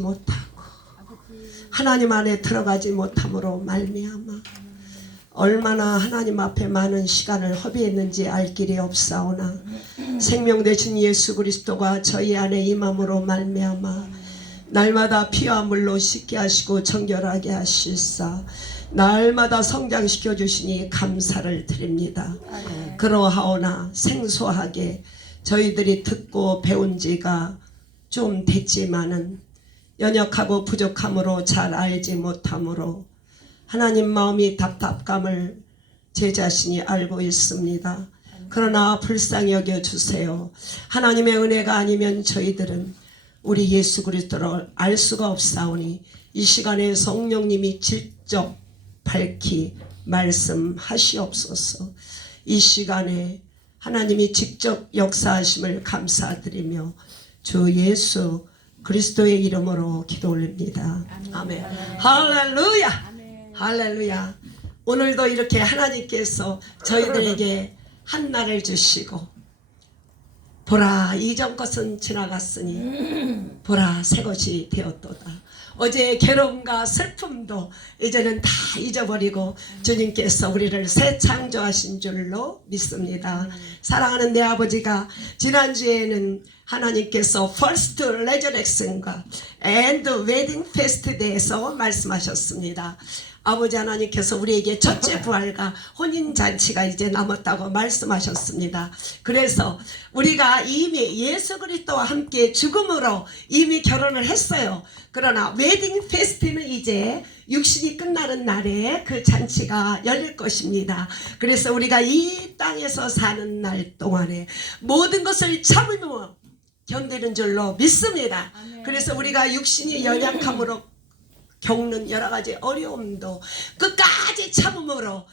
못하고 하나님 안에 들어가지 못함으로 말미암아 얼마나 하나님 앞에 많은 시간을 허비했는지 알 길이 없사오나 생명 되신 예수 그리스도가 저희 안에 임함으로 말미암아 날마다 피와 물로 씻게 하시고 정결하게 하실사 날마다 성장시켜 주시니 감사를 드립니다. 그러하오나 생소하게 저희들이 듣고 배운 지가 좀 됐지만은 연약하고 부족함으로 잘 알지 못함으로 하나님 마음이 답답감을 제 자신이 알고 있습니다. 그러나 불쌍히 여겨주세요. 하나님의 은혜가 아니면 저희들은 우리 예수 그리스도를 알 수가 없사오니 이 시간에 성령님이 직접 밝히 말씀하시옵소서. 이 시간에 하나님이 직접 역사하심을 감사드리며 주 예수 그리스도의 이름으로 기도 올립니다. 아멘. 할렐루야. 할렐루야. 오늘도 이렇게 하나님께서 저희들에게 한 날을 주시고 보라 이전 것은 지나갔으니 보라 새 것이 되었도다. 어제의 괴로움과 슬픔도 이제는 다 잊어버리고 주님께서 우리를 새 창조하신 줄로 믿습니다. 사랑하는 내 아버지가 지난주에는 하나님께서 First Resurrection과 And Wedding Feast에 대해서 말씀하셨습니다. 아버지 하나님께서 우리에게 첫째 부활과 혼인잔치가 이제 남았다고 말씀하셨습니다. 그래서 우리가 이미 예수 그리스도와 함께 죽음으로 이미 결혼을 했어요. 그러나 웨딩 페스트는 이제 육신이 끝나는 날에 그 잔치가 열릴 것입니다. 그래서 우리가 이 땅에서 사는 날 동안에 모든 것을 참으며 견디는 줄로 믿습니다. 그래서 우리가 육신이 연약함으로 겪는 여러 가지 어려움도 끝까지 참음으로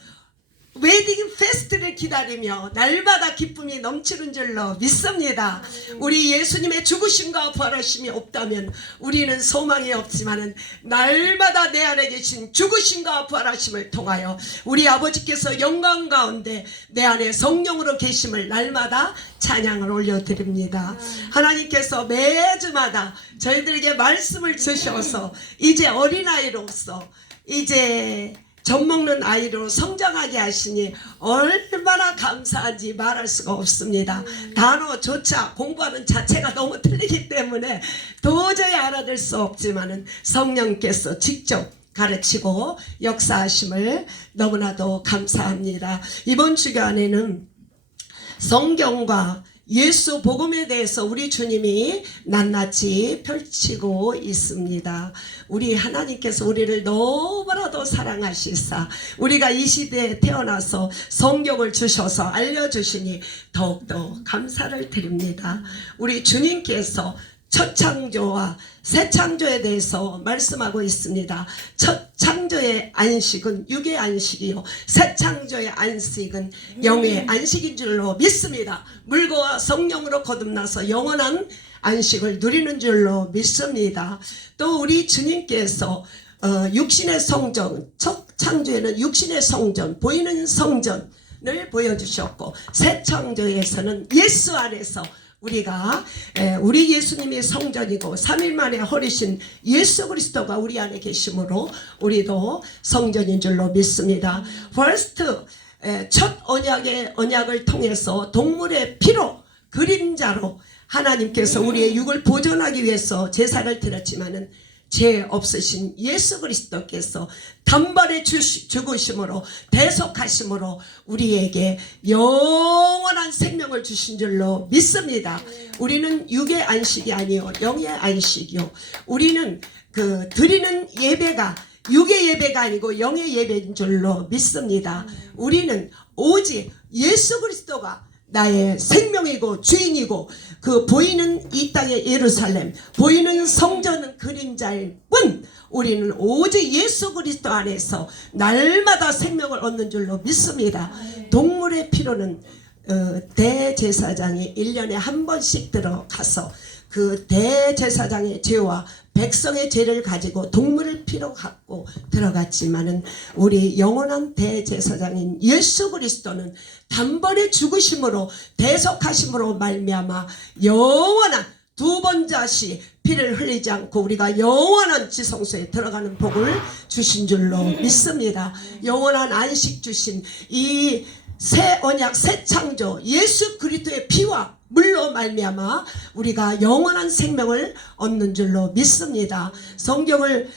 웨딩 페스트를 기다리며 날마다 기쁨이 넘치는 줄로 믿습니다. 우리 예수님의 죽으심과 부활하심이 없다면 우리는 소망이 없지만은 날마다 내 안에 계신 죽으심과 부활하심을 통하여 우리 아버지께서 영광 가운데 내 안에 성령으로 계심을 날마다 찬양을 올려드립니다. 하나님께서 매주마다 저희들에게 말씀을 주셔서 이제 어린아이로서 이제 젖먹는 아이로 성장하게 하시니 얼마나 감사한지 말할 수가 없습니다. 단어조차 공부하는 자체가 너무 틀리기 때문에 도저히 알아들 수 없지만은 성령께서 직접 가르치고 역사하심을 너무나도 감사합니다. 이번 주간에는 성경과 예수 복음에 대해서 우리 주님이 낱낱이 펼치고 있습니다. 우리 하나님께서 우리를 너무나도 사랑하시사 우리가 이 시대에 태어나서 성경을 주셔서 알려주시니 더욱더 감사를 드립니다. 우리 주님께서 첫 창조와 새 창조에 대해서 말씀하고 있습니다. 첫 창조의 안식은 육의 안식이요 새 창조의 안식은 영의 안식인 줄로 믿습니다. 물과 성령으로 거듭나서 영원한 안식을 누리는 줄로 믿습니다. 또 우리 주님께서 육신의 성전, 첫 창조에는 육신의 성전, 보이는 성전을 보여주셨고 새 창조에서는 예수 안에서 우리가 우리 예수님이 성전이고 3일 만에 허리신 예수 그리스도가 우리 안에 계심으로 우리도 성전인 줄로 믿습니다. First 첫 언약을 통해서 동물의 피로 그림자로 하나님께서 우리의 육을 보존하기 위해서 제사를 드렸지만은 죄 없으신 예수 그리스도께서 단번에 죽으심으로 대속하심으로 우리에게 영원한 생명을 주신 줄로 믿습니다. 우리는 육의 안식이 아니요 영의 안식이요 우리는 그 드리는 예배가 육의 예배가 아니고 영의 예배인 줄로 믿습니다. 우리는 오직 예수 그리스도가 나의 생명이고 주인이고 그 보이는 이 땅의 예루살렘 보이는 성전은 그림자일 뿐 우리는 오직 예수 그리스도 안에서 날마다 생명을 얻는 줄로 믿습니다. 동물의 피로는 대제사장이 1년에 한 번씩 들어가서 그 대제사장의 죄와 백성의 죄를 가지고 동물을 피로 갖고 들어갔지만은 우리 영원한 대제사장인 예수 그리스도는 단번에 죽으심으로 대속하심으로 말미암아 영원한 두 번 다시 피를 흘리지 않고 우리가 영원한 지성소에 들어가는 복을 주신 줄로 믿습니다. 영원한 안식 주신 이 새 언약 새 창조 예수 그리스도의 피와 물로 말미암아 우리가 영원한 생명을 얻는 줄로 믿습니다. 성경을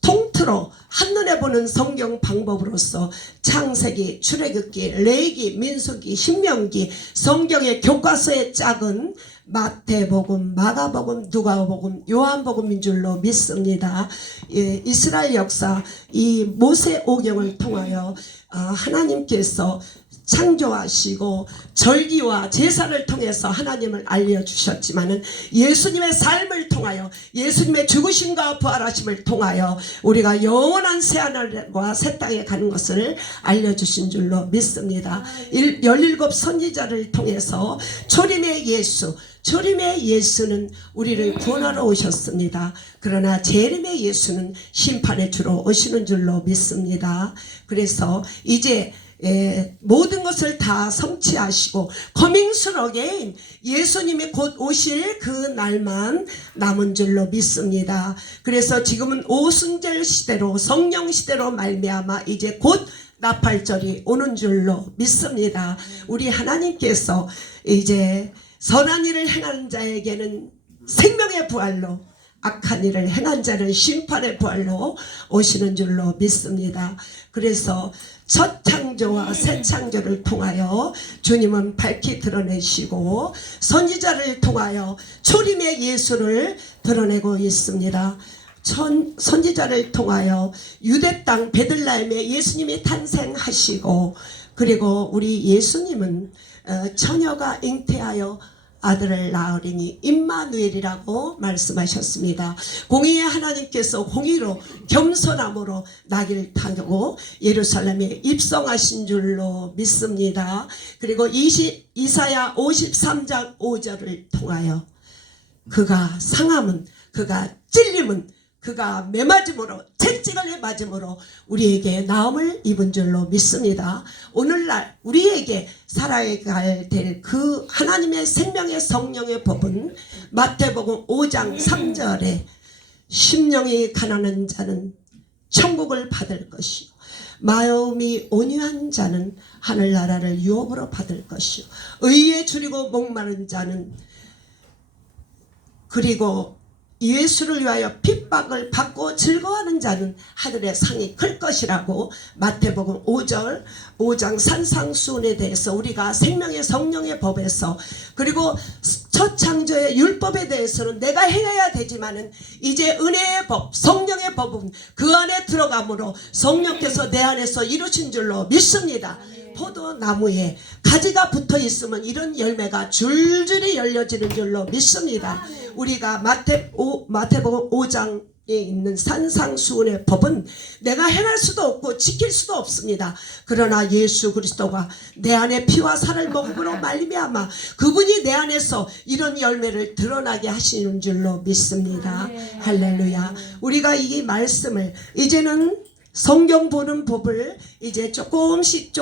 통틀어 한눈에 보는 성경 방법으로서 창세기, 출애굽기, 레위기, 민수기, 신명기 성경의 교과서의 짝은 마태복음, 마가복음, 누가복음, 요한복음인 줄로 믿습니다. 예, 이스라엘 역사 이 모세오경을 통하여 하나님께서 창조하시고 절기와 제사를 통해서 하나님을 알려주셨지만은 예수님의 삶을 통하여 예수님의 죽으심과 부활하심을 통하여 우리가 영원한 새하늘과 새 땅에 가는 것을 알려주신 줄로 믿습니다. 17 선지자를 통해서 초림의 예수는 우리를 구원하러 오셨습니다. 그러나 재림의 예수는 심판의 주로 오시는 줄로 믿습니다. 그래서 이제 모든 것을 다 성취하시고 coming soon again 예수님이 곧 오실 그 날만 남은 줄로 믿습니다. 그래서 지금은 오순절 시대로 성령 시대로 말미암아 이제 곧 나팔절이 오는 줄로 믿습니다. 우리 하나님께서 이제 선한 일을 행하는 자에게는 생명의 부활로 악한 일을 행한 자는 심판의 부활로 오시는 줄로 믿습니다. 그래서 첫 창조와 새 창조를 통하여 주님은 밝히 드러내시고 선지자를 통하여 초림의 예수를 드러내고 있습니다. 선지자를 통하여 유대 땅 베들레헴에 예수님이 탄생하시고 그리고 우리 예수님은 처녀가 잉태하여 아들을 낳으리니 임마누엘이라고 말씀하셨습니다. 공의의 하나님께서 공의로 겸손함으로 나귀를 타고 예루살렘에 입성하신 줄로 믿습니다. 그리고 이사야 53장 5절을 통하여 그가 상함은 그가 찔림은 그가 매맞음으로 채찍을 맞음으로 우리에게 나음을 입은 줄로 믿습니다. 오늘날 우리에게 살아가야 될 그 하나님의 생명의 성령의 법은 마태복음 5장 3절에 심령이 가난한 자는 천국을 받을 것이요 마음이 온유한 자는 하늘나라를 유업으로 받을 것이요 의에 줄이고 목마른 자는 그리고 예수를 위하여 핍박을 받고 즐거워하는 자는 하늘의 상이 클 것이라고 마태복음 5장 산상수훈에 대해서 우리가 생명의 성령의 법에서 그리고 첫 창조의 율법에 대해서는 내가 행해야 되지만은 이제 은혜의 법 성령의 법은 그 안에 들어가므로 성령께서 내 안에서 이루신 줄로 믿습니다. 포도나무에 가지가 붙어 있으면 이런 열매가 줄줄이 열려지는 줄로 믿습니다. 우리가 마태복음 5장에 있는 산상수훈의 법은 내가 행할 수도 없고 지킬 수도 없습니다. 그러나 예수 그리스도가 내 안에 피와 살을 먹음으로 말미암아 그분이 내 안에서 이런 열매를 드러나게 하시는 줄로 믿습니다. 할렐루야. 우리가 이 말씀을 이제는 성경 보는 법을 이제 조금씩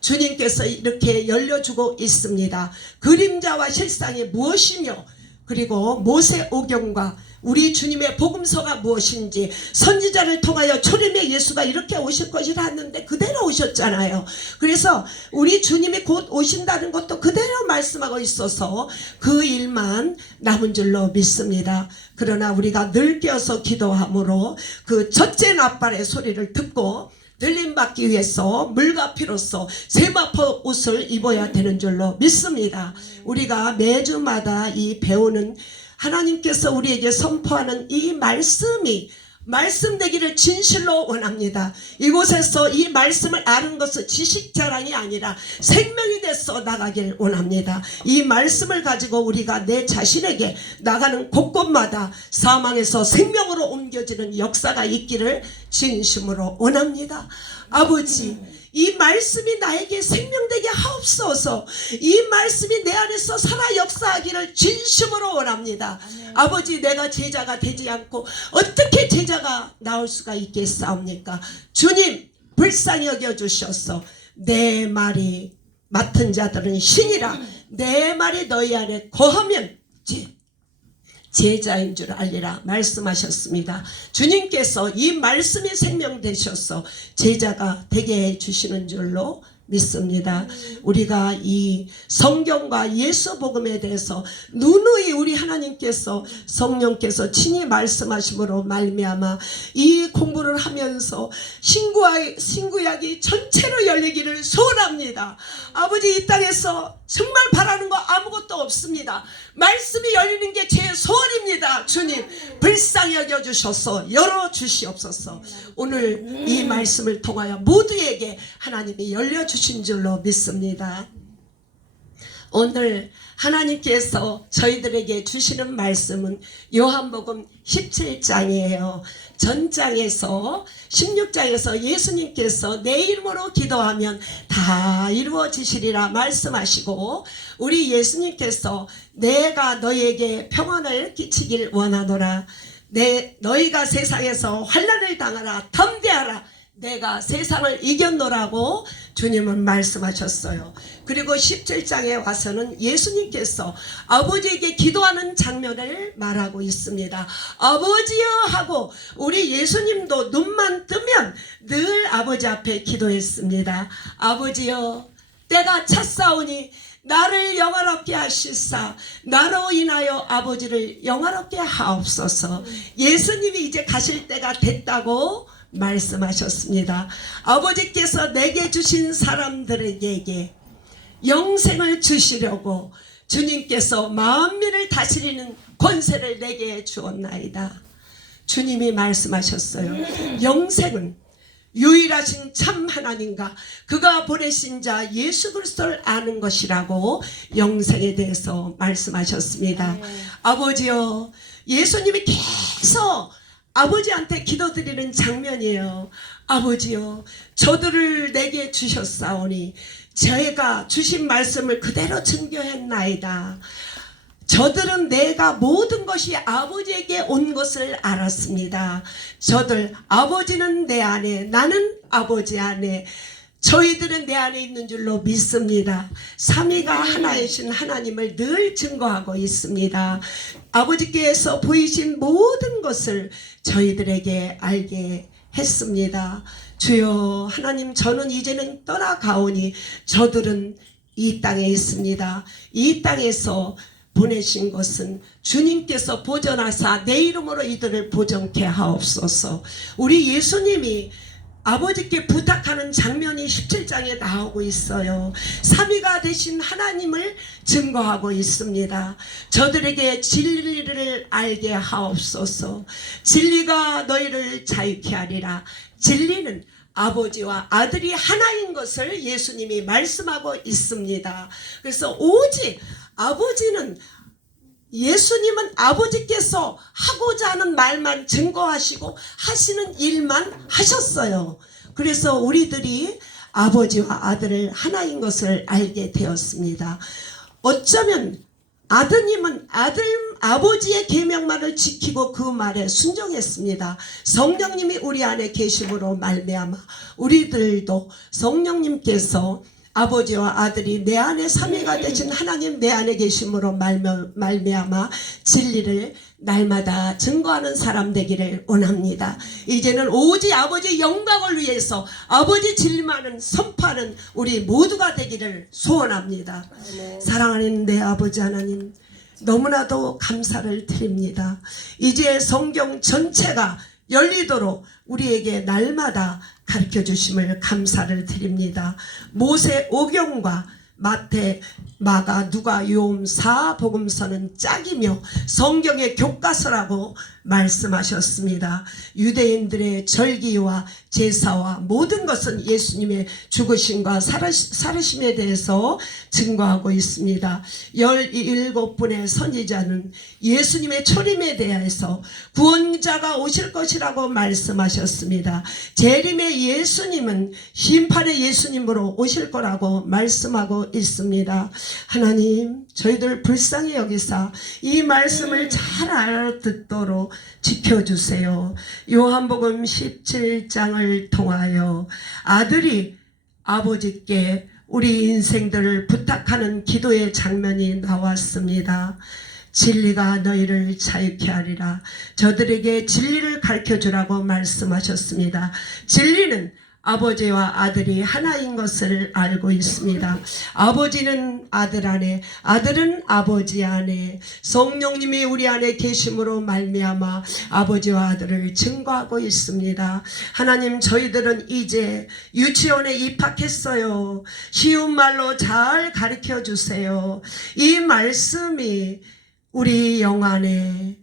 주님께서 이렇게 열려주고 있습니다. 그림자와 실상이 무엇이며 그리고 모세오경과 우리 주님의 복음서가 무엇인지 선지자를 통하여 초림의 예수가 이렇게 오실 것이라 했는데 그대로 오셨잖아요. 그래서 우리 주님이 곧 오신다는 것도 그대로 말씀하고 있어서 그 일만 남은 줄로 믿습니다. 그러나 우리가 늘 깨어서 기도함으로 그 첫째 나팔의 소리를 듣고 들림받기 위해서 물과 피로써 세마포 옷을 입어야 되는 줄로 믿습니다. 우리가 매주마다 이 배우는 하나님께서 우리에게 선포하는 이 말씀이 말씀되기를 진실로 원합니다. 이곳에서 이 말씀을 아는 것은 지식 자랑이 아니라 생명이 돼서 나가길 원합니다. 이 말씀을 가지고 우리가 내 자신에게 나가는 곳곳마다 사망에서 생명으로 옮겨지는 역사가 있기를 진심으로 원합니다. 아버지, 이 말씀이 나에게 생명되게 하옵소서. 이 말씀이 내 안에서 살아 역사하기를 진심으로 원합니다. 아버지, 내가 제자가 되지 않고 어떻게 제자가 나올 수가 있겠사옵니까? 주님, 불쌍히 여겨주셔서 내 말이 맡은 자들은 신이라 내 말이 너희 안에 거하면 제자인 줄 알리라 말씀하셨습니다. 주님께서 이 말씀이 생명 되셔서 제자가 되게 해주시는 줄로 믿습니다. 우리가 이 성경과 예수 복음에 대해서 누누이 우리 하나님께서 성령께서 친히 말씀하심으로 말미암아 이 공부를 하면서 신구약이 전체로 열리기를 소원합니다. 아버지, 이 땅에서 정말 바라는 거 아무것도 없습니다. 말씀이 열리는 게 제 소원입니다. 주님, 불쌍히 여겨주셔서 열어주시옵소서. 오늘 이 말씀을 통하여 모두에게 하나님이 열려주신 줄로 믿습니다. 오늘 하나님께서 저희들에게 주시는 말씀은 요한복음 17장이에요. 전장에서 16장에서 예수님께서 내 이름으로 기도하면 다 이루어지시리라 말씀하시고, 우리 예수님께서 내가 너희에게 평안을 끼치길 원하노라. 너희가 세상에서 환난을 당하라. 담대하라. 내가 세상을 이겼노라고 주님은 말씀하셨어요. 그리고 17장에 와서는 예수님께서 아버지에게 기도하는 장면을 말하고 있습니다. 아버지여 하고 우리 예수님도 눈만 뜨면 늘 아버지 앞에 기도했습니다. 아버지여, 때가 찼사오니 나를 영화롭게 하시사 나로 인하여 아버지를 영화롭게 하옵소서. 예수님이 이제 가실 때가 됐다고 말씀하셨습니다. 아버지께서 내게 주신 사람들에게 영생을 주시려고 주님께서 만민을 다스리는 권세를 내게 주었나이다. 주님이 말씀하셨어요. 영생은 유일하신 참 하나님과 그가 보내신 자 예수 그리스도를 아는 것이라고 영생에 대해서 말씀하셨습니다. 아버지여, 예수님이 계속 아버지한테 기도드리는 장면이에요. 아버지여, 저들을 내게 주셨사오니 저희가 주신 말씀을 그대로 증거했나이다. 저들은 내가 모든 것이 아버지에게 온 것을 알았습니다. 저들, 아버지는 내 안에, 나는 아버지 안에, 저희들은 내 안에 있는 줄로 믿습니다. 삼위가 하나이신 하나님을 늘 증거하고 있습니다. 아버지께서 보이신 모든 것을 저희들에게 알게 했습니다. 주여 하나님, 저는 이제는 떠나가오니 저들은 이 땅에 있습니다. 이 땅에서 보내신 것은 주님께서 보존하사 내 이름으로 이들을 보존케 하옵소서. 우리 예수님이 아버지께 부탁하는 장면이 17장에 나오고 있어요. 삼위가 되신 하나님을 증거하고 있습니다. 저들에게 진리를 알게 하옵소서. 진리가 너희를 자유케 하리라. 진리는 아버지와 아들이 하나인 것을 예수님이 말씀하고 있습니다. 그래서 오직 아버지는, 예수님은 아버지께서 하고자 하는 말만 증거하시고 하시는 일만 하셨어요. 그래서 우리들이 아버지와 아들을 하나인 것을 알게 되었습니다. 어쩌면 아드님은 아버지의 계명만을 지키고 그 말에 순종했습니다. 성령님이 우리 안에 계심으로 말미암아 우리들도 성령님께서 아버지와 아들이 내 안에 삼위가 되신 하나님 내 안에 계심으로 말미암아 진리를 날마다 증거하는 사람 되기를 원합니다. 이제는 오직 아버지 영광을 위해서 아버지 진리만을 선포하는 우리 모두가 되기를 소원합니다. 사랑하는 내 아버지 하나님, 너무나도 감사를 드립니다. 이제 성경 전체가 열리도록 우리에게 날마다 가르쳐 주심을 감사를 드립니다. 모세 오경과 마태, 마가, 누가, 요음, 사복음서는 짝이며 성경의 교과서라고 말씀하셨습니다. 유대인들의 절기와 제사와 모든 것은 예수님의 죽으심과 살으심에 대해서 증거하고 있습니다. 17분의 선지자는 예수님의 초림에 대해서 구원자가 오실 것이라고 말씀하셨습니다. 재림의 예수님은 심판의 예수님으로 오실 거라고 말씀하고 있습니다. 하나님, 저희들 불쌍히 여기사 이 말씀을 잘 알아듣도록 지켜주세요. 요한복음 17장을 통하여 아들이 아버지께 우리 인생들을 부탁하는 기도의 장면이 나왔습니다. 진리가 너희를 자유케 하리라. 저들에게 진리를 가르쳐주라고 말씀하셨습니다. 진리는 아버지와 아들이 하나인 것을 알고 있습니다. 아버지는 아들 안에, 아들은 아버지 안에, 성령님이 우리 안에 계심으로 말미암아 아버지와 아들을 증거하고 있습니다. 하나님, 저희들은 이제 유치원에 입학했어요. 쉬운 말로 잘 가르쳐 주세요. 이 말씀이 우리 영 안에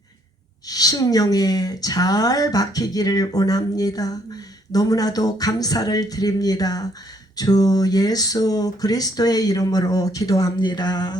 심령에 잘 박히기를 원합니다. 너무나도 감사를 드립니다. 주 예수 그리스도의 이름으로 기도합니다.